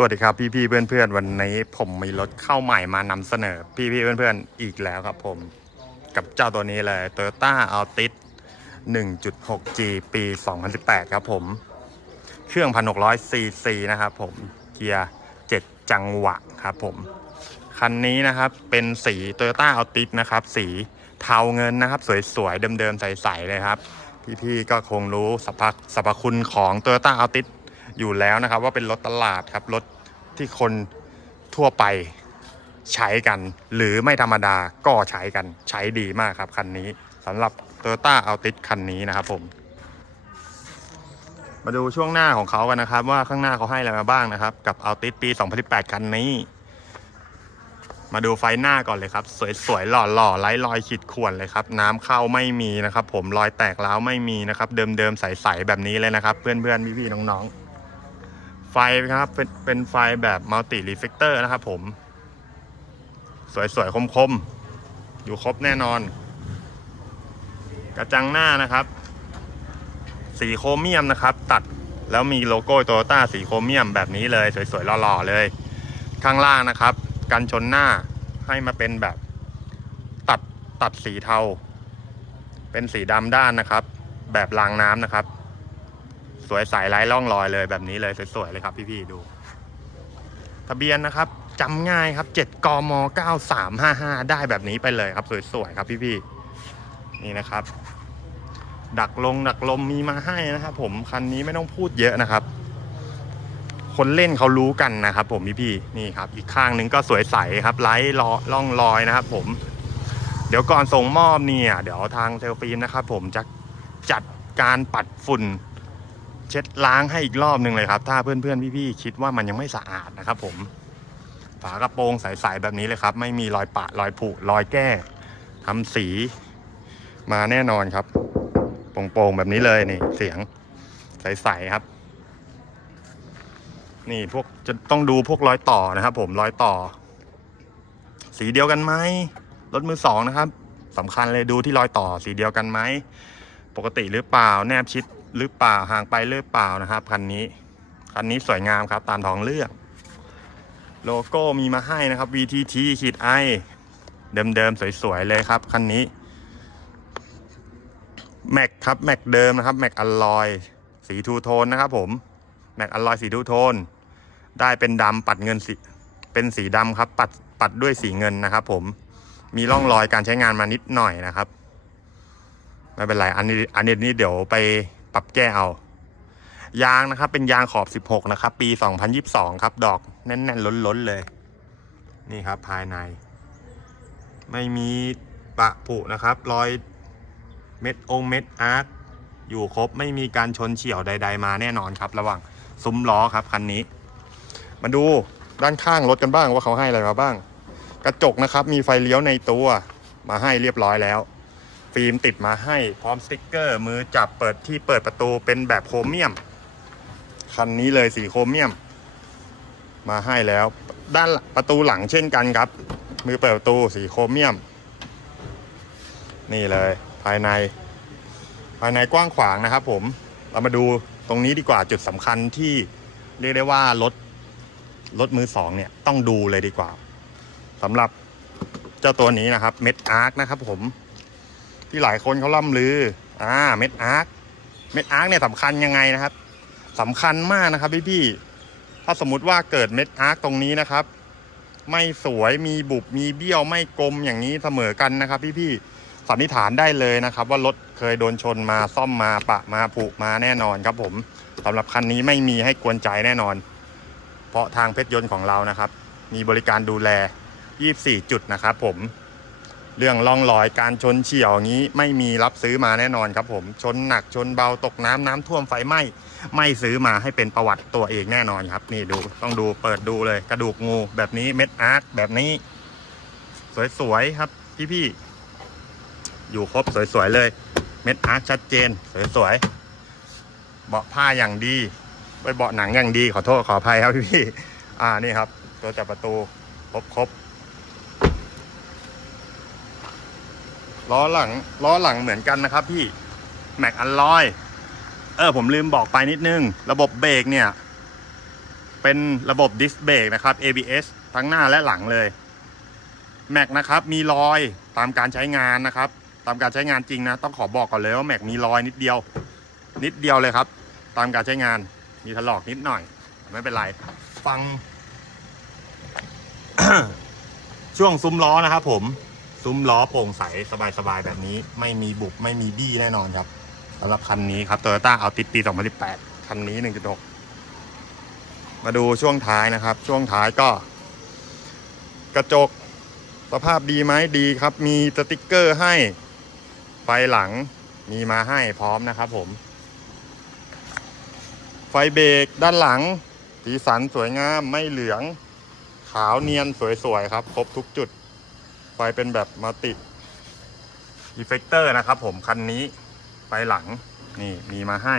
สวัสดีครับพี่ๆเพื่อนๆวันนี้ผมมีรถเข้าใหม่มานำเสนอ พี่ๆเพื่อนๆอีกแล้วครับผมกับเจ้าตัวนี้เลย Toyota Altis 1.6G ปี 2018 ครับผม เครื่อง 1,600 cc นะครับผมเกียร์ 7 จังหวะครับผม คันนี้นะครับเป็นสี Toyota Altis นะครับ สีเทาเงินนะครับ สวยๆ เดิมๆ ใส ๆ เลยครับ พี่ๆ ก็คงรู้สรรพสรรพคุณของ Toyota Altis อยู่แล้วนะครับ ว่าเป็นรถตลาดครับรถที่คนทั่วไปใช้กัน หรือไม่ธรรมดาก็ใช้กันใช้ดีมากครับคันนี้สำหรับ Toyota Altis คันนี้นะครับผม มาดูช่วงหน้าของเขากันนะครับ ว่าข้างหน้าเขาให้อะไรมาบ้างนะครับ กับ Altis ปี 2018 คันนี้ มาดูไฟหน้าก่อนเลยครับ สวยๆหล่อๆไร้รอยขีดข่วนเลยครับ น้ำเข้าไม่มีนะครับ ผมรอยแตกร้าวไม่มีนะครับ เดิมๆใสๆแบบนี้เลยนะครับ เพื่อนๆพี่ๆน้องๆ ครับ เป็นเป็นไฟแบบมัลติรีเฟกเตอร์นะครับผม สวยๆ คมๆ อยู่ครบแน่นอน กระจังหน้านะครับ สีโครเมียมนะครับ ตัดแล้วมีโลโก้โตโยต้าสีโครเมียมแบบนี้เลย สวยๆ หล่อๆ เลย ข้างล่างนะครับ กันชนหน้าให้มาเป็นแบบตัดตัดสีเทา เป็นสีดำด้านนะครับ แบบรางน้ำนะครับ สวยใสไร้ร่องรอยเลยแบบนี้เลยสวยๆเลยครับพี่ๆดู ทะเบียนนะครับจำง่ายครับ 7 กม 9355 ได้แบบนี้ไปเลยครับ สวยๆครับพี่ๆนี่นะครับ ดักลงดักลมมีมาให้นะครับผมคันนี้ไม่ต้องพูดเยอะนะครับ คนเล่นเขารู้กันนะครับ ผมพี่ๆนี่ครับ อีกข้างหนึงก็สวยใสครับไร้ลอล่องรอยนะครับ ผม เดี๋ยวก่อนส่งมอบเนี่ย เดี๋ยวทางเซลฟิล์มนะครับ ผมจะจัดการปัดฝุ่น เช็ดล้างให้อีกรอบหนึ่งเลยครับ ถ้าเพื่อนๆพี่ๆคิดว่ามันยังไม่สะอาดนะครับผม ฝากระโปรงใสๆแบบนี้เลยครับ ไม่มีรอยปะรอยผุรอยแก้ทำสีมาแน่นอนครับโปร่งๆแบบนี้เลยนี่ เสียงใสๆครับ นี่พวกจะต้องดูพวกรอยต่อนะครับ ผมรอยต่อ สีเดียวกันไหมรถมือสองนะครับสำคัญเลยดูที่รอยต่อสีเดียวกันไหมปกติหรือเปล่าแนบชิด หรือเปล่าห่างไปหรือเปล่านะครับคันนี้คันนี้สวยงามครับตามท้องเรื่องโลโก้มีมาให้นะครับ VTT ขีดไอเดิมๆสวยๆเลยครับคันนี้แม็กครับแม็กเดิมนะครับแม็กอลลอยสีทูโทนนะครับผมแม็กอลลอยสีทูโทน ได้เป็นดำปัดเงินสีเป็นสีดำครับปัดปัดด้วยสีเงินนะครับ ผมมีร่องรอยการใช้งานมานิดหน่อยนะครับไม่เป็นไรอันนี้อันนี้นี่เดี๋ยวไป ปรับแก้เอา ยางนะครับเป็นยางขอบ 16 นะครับ ปี 2022 ครับ ดอกแน่น ๆ ล้น ๆ เลย นี่ครับภายใน ไม่มีปะผุนะครับ รอยเม็ดองเม็ดอาร์ตอยู่ครบไม่มีการชนเฉี่ยวใด ๆ มาแน่นอนครับ ระหว่างซุ้มล้อครับคันนี้ มาดูด้านข้างรถกันบ้างว่าเขาให้อะไรมาบ้าง กระจกนะครับ มีไฟเลี้ยวในตัวมาให้เรียบร้อยแล้ว ฟิล์มติดมาให้ พร้อมสติ๊กเกอร์ มือจับเปิดที่เปิดประตูเป็นแบบโครเมียม คันนี้เลยสีโครเมียม มาให้แล้ว ด้านประตูหลังเช่นกันครับ มือเปิดประตูสีโครเมียม นี่เลย ภายใน ภายในกว้างขวางนะครับ ผมเรามาดูตรงนี้ดีกว่าจุดสำคัญที่เรียกได้ว่ารถรถมือสองเนี่ยต้องดูเลยดีกว่าสำหรับเจ้าตัวนี้นะครับเม็ดอาร์คนะครับผม ที่หลายคนเขาล่ำลือ อ่า เม็ดอาร์ค เม็ดอาร์คเนี่ยสำคัญยังไงนะครับสำคัญมากนะครับพี่พี่ถ้าสมมุติว่าเกิดเม็ดอาร์คตรงนี้นะครับ ไม่สวยมีบุบมีเบี้ยวไม่กลมอย่างนี้เสมอกันนะครับ พี่พี่สันนิษฐานได้เลยนะครับ ว่ารถเคยโดนชนมาซ่อมมาปะมาผุมาแน่นอนครับผมสำหรับคันนี้ไม่มีให้กวนใจแน่นอน เพราะทางเพชรยนต์ของเรานะครับ มีบริการดูแล 24 จุดนะครับผม เรื่องร่องรอยการชนเฉี่ยวงนี้ไม่มีรับซื้อมาแน่นอนครับผมชนหนักชนเบาตกน้ำน้ำท่วมไฟไหม้ไม่ซื้อมาให้เป็นประวัติตัวเองแน่นอนครับ นี่ดูต้องดูเปิดดูเลยกระดูกงูแบบนี้เม็ดอาร์คแบบนี้ สวยๆครับพี่ๆอยู่ครบสวยๆเลย เม็ดอาร์คชัดเจน สวยๆเบาะผ้าอย่างดีไปเบาะหนังอย่างดีขอโทษขออภัยครับพี่ๆอ่านี่ครับ ตัวจับประตูครบครบ ล้อหลังล้อหลังเหมือนกันนะครับพี่แม็กอันลอยเออผมลืมบอกไปนิดนึง ระบบเบรกเนี่ย เป็นระบบดิสเบรกนะครับ ABS ทั้งหน้าและหลังเลยแม็กนะครับมีรอยตามการใช้งานนะครับ ตามการใช้งานจริงนะ ต้องขอบอกก่อนเลยว่าแม็กมีรอยนิดเดียว นิดเดียวเลยครับ ตามการใช้งานมีถลอกนิดหน่อย ไม่เป็นไร ฟัง ช่วงซุ้มล้อนะครับผม ซุ้มล้อโปร่งใสสบายๆแบบนี้ ไม่มีบุบไม่มีบี้แน่นอนครับสำหรับคันนี้ครับ Toyota a l t i s ปี 2018 คันนี้ 1.6 มาดูช่วงท้ายนะครับ ช่วงท้ายก็ กระจกสภาพดีไหมดีครับ มีสติกเกอร์ให้ ไฟหลังมีมาให้พร้อมนะครับผม ไฟเบรกด้านหลัง สีสันสวยงามไม่เหลือง ขาวเนียนสวยๆครับ ครบทุกจุด ไฟเป็นแบบมัลติอีเฟกเตอร์นะครับผมคันนี้ไฟหลังนี่มีมาให้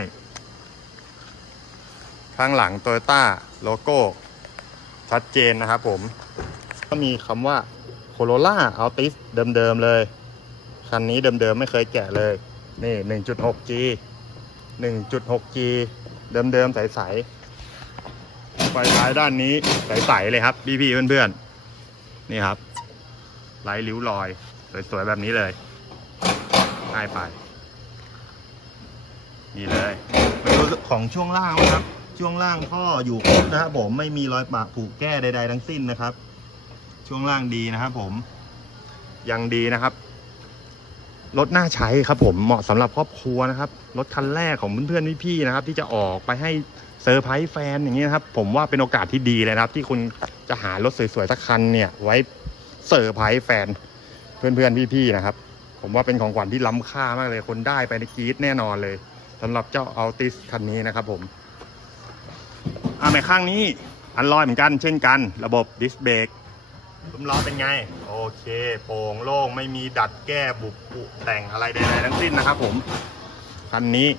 ข้างหลัง Toyota โลโก้ ชัดเจนนะครับผม ก็มีคำว่า Corolla Altis เดิมๆเลย คันนี้เดิมๆไม่เคยแกะเลย นี่ 1.6G 1.6G เดิมๆใสๆไฟท้ายด้านนี้ใสๆเลยครับ พี่ๆเพื่อนๆ นี่ครับ ไร้ริ้วรอย สวยๆ แบบนี้เลยง่ายไป นี่เลยมาดูของช่วงล่างนะครับ ช่วงล่างก็อยู่ครบนะครับผมไม่มีรอยปะผูกแก้ใด ๆ ทั้งสิ้นนะครับ ช่วงล่างดีนะครับผม ยังดีนะครับรถน่าใช้ครับผมเหมาะสำหรับครอบครัวนะครับรถคันแรกของเพื่อนๆพี่ๆนะครับ ที่จะออกไปให้เซอร์ไพรส์แฟนอย่างนี้นะครับ ผมว่าเป็นโอกาสที่ดีเลยนะครับ ที่คุณจะหารถสวยๆสักคันเนี่ย ไว้ เซอร์ไพรส์แฟน เพื่อนๆพี่ๆนะครับ ผมว่าเป็นของขวัญที่ล้ำค่ามากเลยคนได้ไปในกรีดแน่นอนเลยสำหรับเจ้าอัลติสคันนี้นะครับผมอ่าในข้างนี้อันลอยเหมือนกันเช่นกัน ระบบดิสเบรกซุ้มล้อเป็นไง โอเค โปร่งโล่งไม่มีดัดแก้บุบปุแต่งอะไรใดๆทั้งสิ้นนะครับผมคันนี้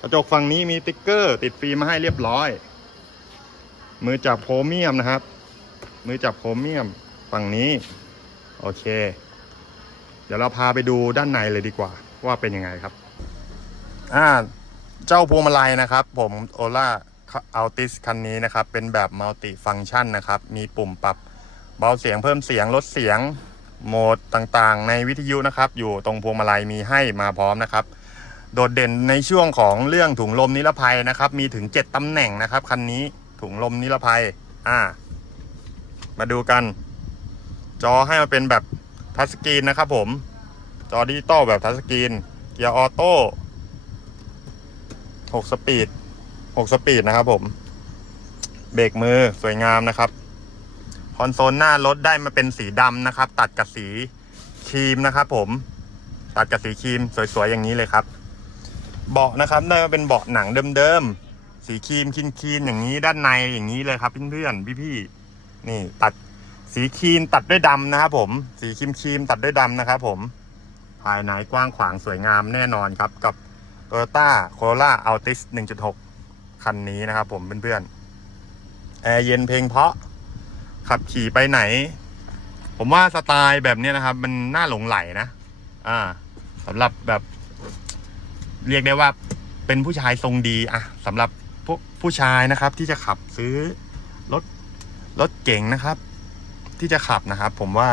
กระจกฝั่งนี้มีติ๊กเกอร์ ติดฟิล์มมาให้เรียบร้อย มือจับโครเมียมนะครับ มือจับโครเมียมฝั่งนี้ โอเค เดี๋ยวเราพาไปดูด้านในเลยดีกว่า ว่าเป็นยังไงครับ อ่า เจ้าพวงมาลัยนะครับ ผมโอล่าอัลติสคันนี้นะครับ เป็นแบบมัลติฟังชันนะครับ มีปุ่มปรับเบาเสียงเพิ่มเสียงลดเสียงโหมดต่างๆ ในวิทยุนะครับ อยู่ตรงพวงมาลัยมีให้มาพร้อมนะครับ โดดเด่นในช่วงของเรื่องถุงลมนิรภัยนะครับ มีถึง 7ตำแหน่งนะครับคันนี้ถุงลมนิรภัย อ่า มาดูกัน จอให้มาเป็นแบบทัชสกรีนนะครับผม จอดิจิตอลแบบทัชสกรีน เกียร์ออโต้6สปีด6สปีดนะครับผมเบรกมือสวยงามนะครับ คอนโซลหน้ารถได้มาเป็นสีดำนะครับ ตัดกับสีครีมนะครับผม ตัดกับสีครีมสวยๆอย่างนี้เลยครับ เบาะนะครับได้มาเป็นเบาะหนังเดิมๆสีครีมคีนๆอย่างนี้ด้านในอย่างนี้เลยครับเพื่อนๆพี่ๆ นี่ตัดสีครีมตัดด้วยดำนะครับผม สีครีมครีมตัดด้วยดำนะครับผมภายในกว้างขวางสวยงามแน่นอนครับ กับ Toyota Corolla Altis 1.6 คันนี้นะครับผมเพื่อนๆแอร์เย็นเพลงเพราะขับขี่ไปไหน ผมว่าสไตล์แบบนี้นะครับ มันน่าหลงไหลนะอ่าสำหรับแบบเรียกได้ว่าเป็นผู้ชายทรงดีอะสำหรับพวกผู้ชายนะครับที่จะขับซื้อ รถเก่งนะครับ ที่จะขับนะครับ ผมว่า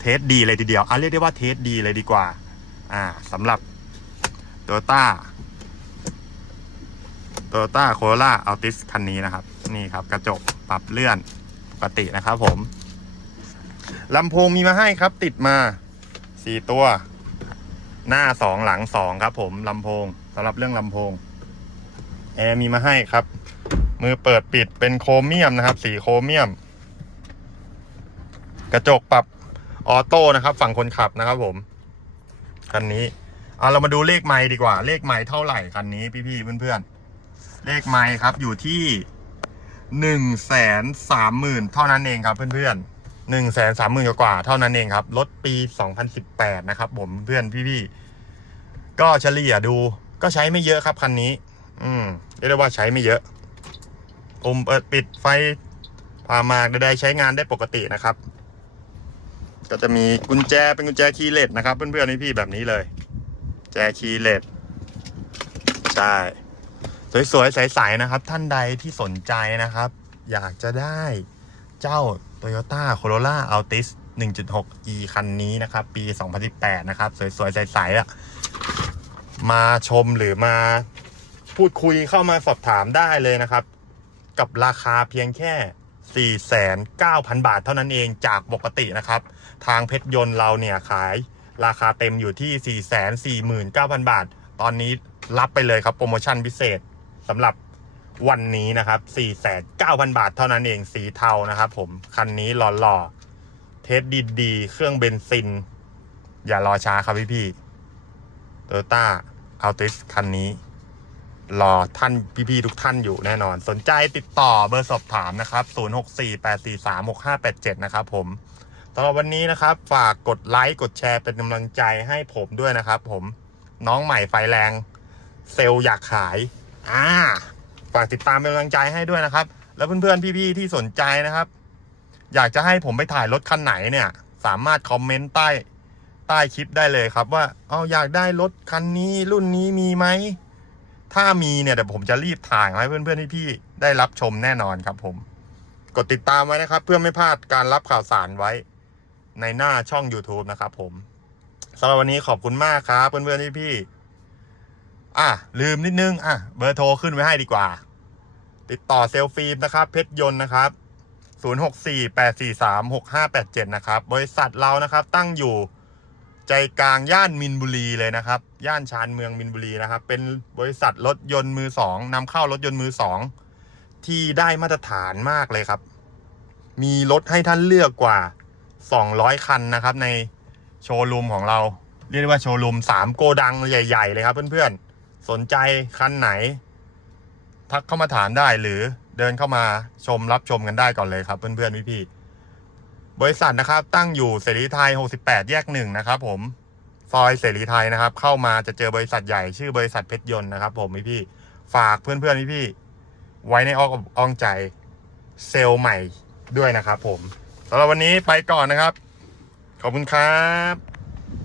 เทสดีเลยทีเดียวอะเรียกได้ว่าเทสดีเลยดีกว่า อ่าสำหรับโตโยต้าโตโยต้าโคโรล่าอัลติสคันนี้นะครับ นี่ครับ กระจกปรับเลื่อนปกตินะครับผมลำโพงมีมาให้ครับ ติดมาสี่ตัว หน้าสองหลังสองครับ ผมลำโพงสำหรับเรื่องลำโพงแอร์มีมาให้ครับ มือเปิดปิดเป็นโครเมียมนะครับ สีโครเมียม กระจกปรับออโต้นะครับ ฝั่งคนขับนะครับผม คันนี้เอาเรามาดูเลขไม้ดีกว่า เลขไม้เท่าไหร่คันนี้พี่ๆเพื่อนๆ เลขไม้ครับอยู่ที่หนึ่งแสนสามหมื่นเท่านั้นเองครับเพื่อนๆหนึ่งแสนสามหมื่นกว่าเท่านั้นเองครับรถปีสองพันสิบแปดนะครับ ผมเพื่อนพี่ๆก็เฉลี่ยดูก็ใช้ไม่เยอะครับคันนี้ อืมเรียกได้ว่าใช้ไม่เยอะ ปุ่มเปิดปิดไฟพามาใดๆใช้งานได้ปกตินะครับ ก็จะมีกุญแจเป็นกุญแจคีย์เลสนะครับเพื่อนๆพี่ๆแบบนี้เลย แจคีย์เลสใช่สวยๆใสๆนะครับ ท่านใดที่สนใจนะครับ อยากจะได้เจ้า Toyota Corolla Altis 1.6e คันนี้นะครับ ปี 2018 นะครับ สวยๆใสๆอะมาชมหรือมาพูดคุยเข้ามาสอบถามได้เลยนะครับ กับราคาเพียงแค่ 49,000 บาทเท่านั้นเองจากปกตินะครับ ทางเพชรยนต์เราเนี่ยขายราคาเต็มอยู่ที่ 449,000 บาท ตอนนี้รับไปเลยครับโปรโมชั่นพิเศษสำหรับวันนี้นะครับ 4,900บาทเท่านั้นเองสีเทานะครับผม คันนี้หล่อๆ เทสดีๆ เครื่องเบนซิน อย่ารอช้าครับพี่พี่โตโยต้าอัลติสคันนี้ รอท่านพี่ๆทุกท่านอยู่แน่นอน สนใจติดต่อเบอร์สอบถามนะครับ 0648436587 นะครับผมสำหรับวันนี้นะครับ ฝากกดไลค์กดแชร์เป็นกำลังใจให้ผมด้วยนะครับ ผมน้องใหม่ไฟแรง เซลล์อยากขายอ่าฝากติดตามเป็นกำลังใจให้ด้วยนะครับ แล้วเพื่อนๆพี่ๆที่สนใจนะครับ อยากจะให้ผมไปถ่ายรถคันไหนเนี่ย สามารถคอมเมนต์ใต้ใต้คลิปได้เลยครับ ว่าเอาอยากได้รถคันนี้รุ่นนี้มีไหม ถ้ามีเนี่ยเดี๋ยวผมจะรีบถ่ายให้เพื่อนๆพี่ๆได้รับชมแน่นอนครับผม กดติดตามไว้นะครับ เพื่อไม่พลาดการรับข่าวสารไว้ ในหน้าช่อง YouTube นะครับผมสำหรับวันนี้ขอบคุณมากครับเพื่อนๆพี่ๆอะลืมนิดนึงอะเบอร์โทรขึ้นไว้ให้ดีกว่า ติดต่อเซลฟิล์มนะครับเพชรยนต์นะครับ0648436587 นะครับ บริษัทเรานะครับตั้งอยู่ ใจกลางย่านมินบุรีเลยนะครับ ย่านชานเมืองมินบุรีนะครับ เป็นบริษัทรถยนต์มือสองนำเข้ารถยนต์มือสองที่ได้มาตรฐานมากเลยครับ มีรถให้ท่านเลือกกว่า 200 คันนะครับ ในโชว์รูมของเรา เรียกได้ว่าโชว์รูม3 โกดังใหญ่ ๆ เลยครับเพื่อนๆ สนใจคันไหน ทักเข้ามาถามได้หรือเดินเข้ามาชมรับชมกันได้ก่อนเลยครับ เพื่อนๆพี่ๆ บริษัทนะครับตั้งอยู่เสรีไทย 68 แยกหนึ่งนะครับผมซอยเสรีไทยนะครับ เข้ามาจะเจอบริษัทใหญ่ชื่อบริษัทเพชรยนต์นะครับ ผมพี่พี่ฝากเพื่อนเพื่อนพี่พี่ไว้ในอ้อมอ้องใจเซลล์ใหม่ด้วยนะครับ ผมสำหรับวันนี้ไปก่อนนะครับ ขอบคุณครับ